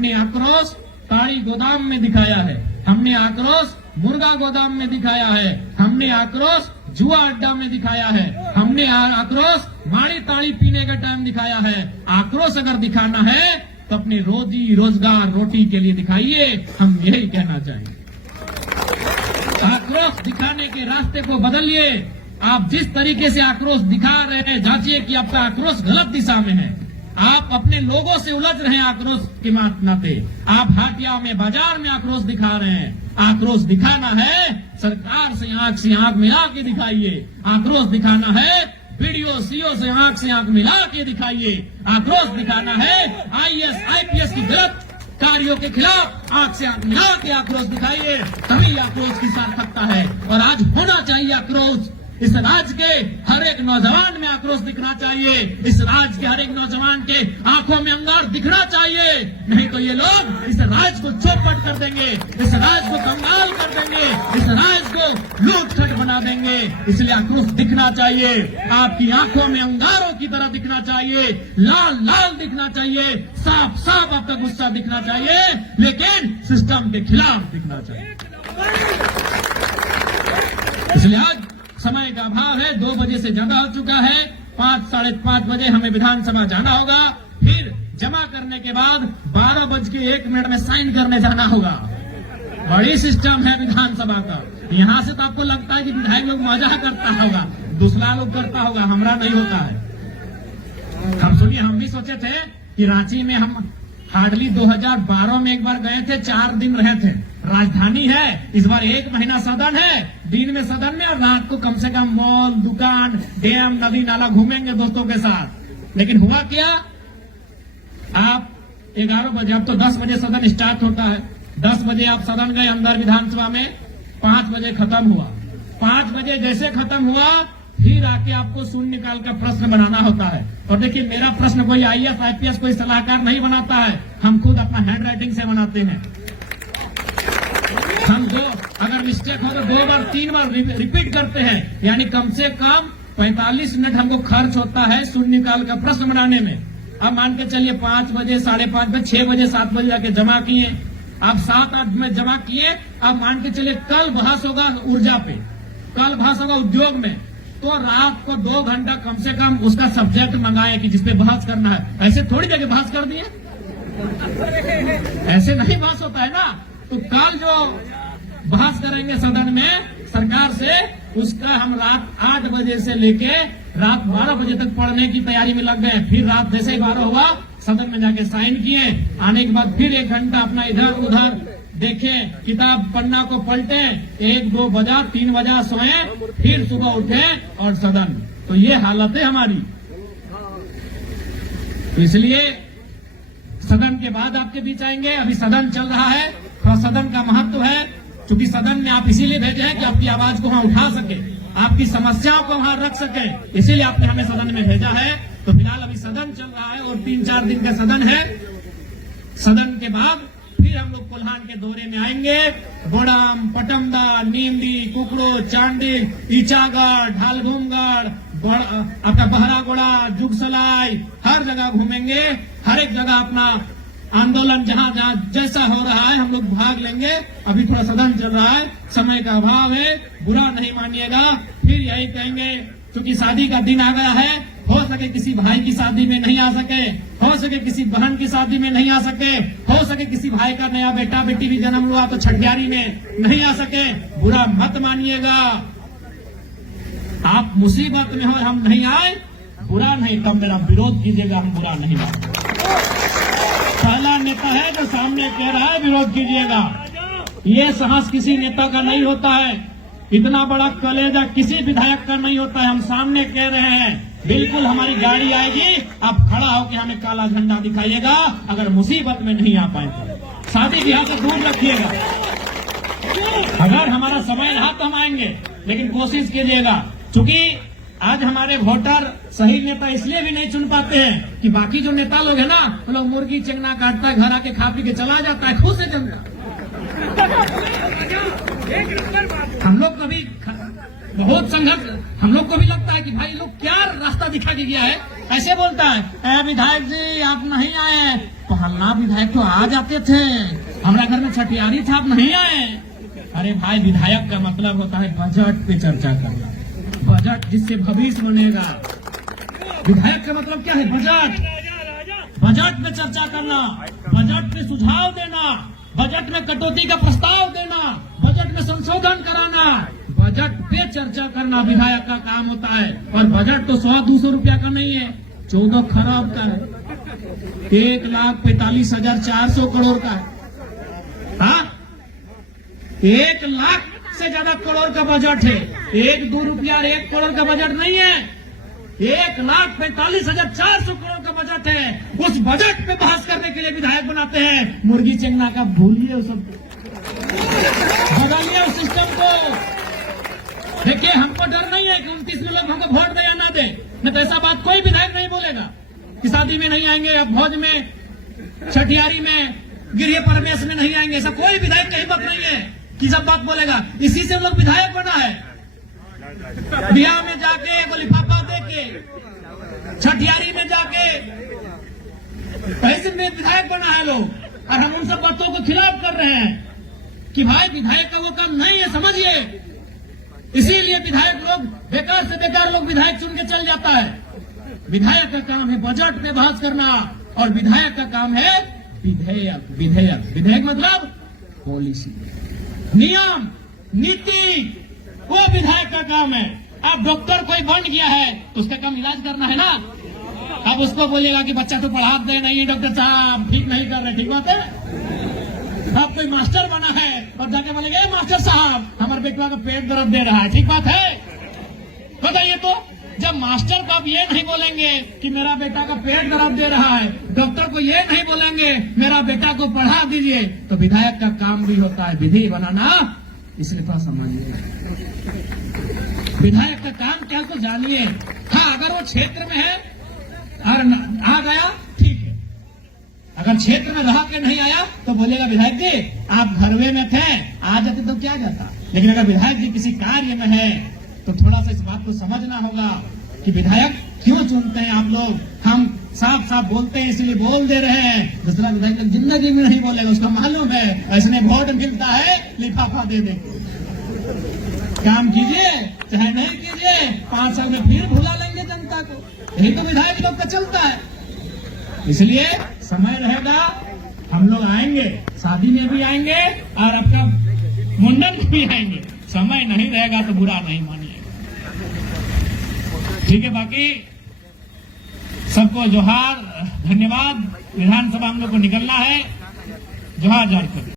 हमने आक्रोश ताड़ी गोदाम में दिखाया है, हमने आक्रोश मुर्गा गोदाम में दिखाया है, हमने आक्रोश जुआ अड्डा में दिखाया है, हमने आक्रोश माड़ी ताड़ी पीने का टाइम दिखाया है। आक्रोश अगर दिखाना है तो अपनी रोजी रोजगार रोटी के लिए दिखाइए, हम यही कहना चाहेंगे। आक्रोश दिखाने के रास्ते को बदलिए। आप जिस तरीके से आक्रोश दिखा रहे हैं, जांचिए कि आपका आक्रोश गलत दिशा में है। आप अपने लोगों से उलझ रहे हैं आक्रोश के नाते। आप हाटिया में बाजार में आक्रोश दिखा रहे हैं। आक्रोश दिखाना है सरकार से आंख मिला के दिखाइए। आक्रोश दिखाना है वीडियो सीओ से आंख मिला के दिखाइए। आक्रोश दिखाना है आईएएस आईपीएस की गलत कार्यों के खिलाफ आंख से आंख मिला के आक्रोश दिखाइए, तभी आक्रोश की सार्थकता है। और आज होना चाहिए आक्रोश। इस राज्य के हर एक नौजवान में आक्रोश दिखना चाहिए। इस राज्य के हर एक नौजवान के आंखों में अंगार दिखना चाहिए। नहीं तो ये लोग इस राज्य को चौपट कर देंगे, इस राज्य को कंगाल कर देंगे, इस राज्य को लूट खट बना देंगे। इसलिए आक्रोश दिखना चाहिए। आपकी आंखों में अंगारों की तरह दिखना चाहिए, लाल लाल दिखना चाहिए, साफ साफ आपका गुस्सा दिखना चाहिए, लेकिन सिस्टम के खिलाफ दिखना चाहिए। इसलिए आज समय का अभाव है, 2 बजे से ज्यादा हो चुका है। 5 साढ़े 5 बजे हमें विधानसभा जाना होगा। फिर जमा करने के बाद 12:01 में साइन करने जाना होगा। बड़ी सिस्टम है विधानसभा का। यहाँ से तो आपको लगता है कि विधायक लोग मजाक करता होगा, दूसरा लोग करता होगा, हमारा नहीं होता है। हम सुनिए, हम भी सोचे थे कि रांची में हम हार्डली 2012 में एक बार गए थे, 4 दिन रहे थे। राजधानी है, इस बार 1 महीना सदन है, दिन में सदन में और रात को कम से कम मॉल, दुकान, डैम, नदी नाला घूमेंगे दोस्तों के साथ। लेकिन हुआ क्या, आप 11 बजे, अब तो 10 बजे सदन स्टार्ट होता है, 10 बजे आप सदन गए अंदर विधानसभा में, 5 बजे खत्म हुआ। 5 बजे जैसे खत्म हुआ, फिर आके आपको शून्यकाल का प्रश्न बनाना होता है। और देखिए, मेरा प्रश्न कोई आईएएस आईपीएस कोई सलाहकार नहीं बनाता है, हम खुद अपना हैंड राइटिंग से बनाते हैं। हम जो अगर मिस्टेक हो तो 2 बार 3 बार रिपीट करते हैं, यानी कम से कम 45 मिनट हमको खर्च होता है शून्यकाल का प्रश्न बनाने में। अब मान के चलिए 5 बजे, 5:30 बजे, 6 बजे, 7 बजे जाके जमा किए, अब 7-8 में जमा किए। अब मान के चलिए कल बहस होगा ऊर्जा पे, कल बहस होगा उद्योग में, तो रात को 2 घंटा कम से कम उसका सब्जेक्ट मंगाए कि जिसपे बहस करना है। ऐसे थोड़ी जगह बहस कर दिए, ऐसे नहीं बहस होता है ना। तो कल जो बहस करेंगे सदन में सरकार से, उसका हम रात 8 बजे से लेके रात 12 बजे तक पढ़ने की तैयारी में लग गए। फिर रात जैसे ही 12 हुआ, सदन में जाके साइन किए। आने के बाद फिर 1 घंटा अपना इधर उधर देखे, किताब पन्ना को पलटे, 1-2 बजा, 3 बजा सोए, फिर सुबह उठे और सदन। तो ये हालत है हमारी। तो इसलिए सदन के बाद आपके बीच आएंगे। अभी सदन चल रहा है, थोड़ा सदन का महत्व है, क्योंकि सदन में आप इसीलिए भेजे हैं कि आपकी आवाज को वहां उठा सके, आपकी समस्याओं को वहां रख सके, इसीलिए आपने हमें सदन में भेजा है। तो फिलहाल अभी सदन चल रहा है और 3-4 दिन का सदन है। सदन के बाद फिर हम लोग कोल्हान के दौरे में आएंगे। गोड़ाम, पटमदा, नींदी, कुकड़ो, चांडिल, ईचागढ़, ढालभूमगढ़, आपका बहरागोड़ा, जुगसलाई, हर जगह घूमेंगे। हर एक जगह अपना आंदोलन जहां जहां जैसा हो रहा है हम लोग भाग लेंगे। अभी थोड़ा सदन चल रहा है, समय का अभाव है, बुरा नहीं मानिएगा। फिर यही कहेंगे, क्योंकि शादी का दिन आ गया है, हो सके किसी भाई की शादी में नहीं आ सके, हो सके किसी बहन की शादी में नहीं आ सके, हो सके किसी भाई का नया बेटा बेटी भी जन्म हुआ तो छठियारी में नहीं आ सके, बुरा मत मानिएगा। आप मुसीबत में हो, हम नहीं आए, बुरा नहीं, तब मेरा विरोध कीजिएगा, हम बुरा नहीं मानेंगे। पहला नेता है जो सामने कह रहा है विरोध कीजिएगा, ये साहस किसी नेता का नहीं होता है, इतना बड़ा कलेजा किसी विधायक का नहीं होता है। हम सामने कह रहे हैं, बिल्कुल हमारी गाड़ी आएगी, आप खड़ा होकर हमें काला झंडा दिखाइएगा। अगर मुसीबत में नहीं आ पाए तो शादी ब्याह से दूर रखिएगा। अगर हमारा समय रहा तो हम आएंगे, लेकिन कोशिश कीजिएगा। चूंकि आज हमारे वोटर सही नेता इसलिए भी नहीं चुन पाते हैं कि बाकी जो नेता लोग है ना, वो लोग मुर्गी चंगना काटता है, घर आके खा पी के चला जाता है, खुश है जनता। हम लोग को भी बहुत संघर्ष, हम लोग को भी लगता है कि भाई लोग क्या रास्ता दिखा के गया है। ऐसे बोलता है, विधायक जी आप नहीं आए, पहलना विधायक तो आ जाते थे, हमारा घर में छठियारी था, आप नहीं आए। अरे भाई, विधायक का मतलब होता है बजट पे चर्चा करना, बजट जिससे भविष्य बनेगा। विधायक का मतलब क्या है? बजट पे चर्चा करना, बजट पे सुझाव देना, बजट में कटौती का प्रस्ताव देना, बजट में संशोधन कराना, बजट पे चर्चा करना विधायक का काम होता है। और बजट तो 100-200 रुपया का नहीं है, 14 खरब का है, 1,45,400 करोड़ का है। हाँ, 1 लाख से ज्यादा करोड़ का बजट है, 1-2 रुपया 1 करोड़ का बजट नहीं है, 1,45,400 करोड़ का बजट है। उस बजट पे बहस करने के लिए विधायक बनाते हैं। मुर्गी चंगना का भूलिए उस सबको, बदलिए उस सिस्टम को। देखिए, हमको डर नहीं है कि 29 में लोग हमको वोट दे या ना दे, नहीं तो ऐसा बात कोई विधायक नहीं बोलेगा कि शादी में नहीं आएंगे, भोज में, छठियारी में, गृह प्रवेश में नहीं आएंगे। ऐसा कोई विधायक का हिम्मत नहीं है कि सब बात बोलेगा। इसी से लोग विधायक बना है। बिहार में जाके एगो लिफाफा दे के, छठियारी में जाके ऐसे में विधायक बना है लोग। और हम उन सब बातों को खिलाफ कर रहे हैं कि भाई, विधायक का वो काम नहीं है, समझिए। इसीलिए विधायक लोग, बेकार से बेकार लोग विधायक चुन के चल जाता है। विधायक का काम है बजट पे बहस करना, और विधायक का काम है विधेयक। विधेयक मतलब पॉलिसी, नियम, नीति, वो विधायक का काम है। अब डॉक्टर कोई बन गया है तो उसका काम इलाज करना है ना। अब उसको बोलेगा कि बच्चा तो पढ़ा दे, नहीं डॉक्टर साहब ठीक नहीं कर रहे, ठीक बात है। अब कोई मास्टर बना है और जाके बोलेंगे मास्टर साहब हमारे बेटवा का पेट दर्द दे रहा है, ठीक बात है। बताइए तो, जब मास्टर को आप ये नहीं बोलेंगे कि मेरा बेटा का पेट दर्द दे रहा है, डॉक्टर को ये नहीं बोलेंगे मेरा बेटा को पढ़ा दीजिए, तो विधायक का काम भी होता है विधि बनाना। इसलिए थोड़ा समझिए विधायक का काम क्या, तो जानिए। हाँ, अगर वो क्षेत्र में है और आ गया ठीक है, अगर क्षेत्र में रह के नहीं आया तो बोलेगा विधायक जी आप घरवे में थे, आ जाते तो क्या जाता। लेकिन अगर विधायक जी किसी कार्य में है तो थोड़ा सा इस बात को समझना होगा कि विधायक क्यों चुनते हैं आप लोग। हम साफ साफ बोलते हैं इसलिए बोल दे रहे हैं, दूसरा विधायक जिंदगी में नहीं बोलेगा, उसका मालूम है ऐसे वोट मिलता है लिफाफा दे दे। काम कीजिए चाहे नहीं कीजिए, 5 साल में फिर भुला लेंगे जनता को। यही तो विधायक लोग का चलता है। इसलिए समय रहेगा, हम लोग आएंगे, शादी में भी आएंगे और आपका मुंडन में भी आएंगे। समय नहीं रहेगा तो बुरा नहीं मानिए, ठीक है। बाकी सबको जोहार, धन्यवाद। विधानसभा हम लोग को निकलना है। जोहार झारखंड।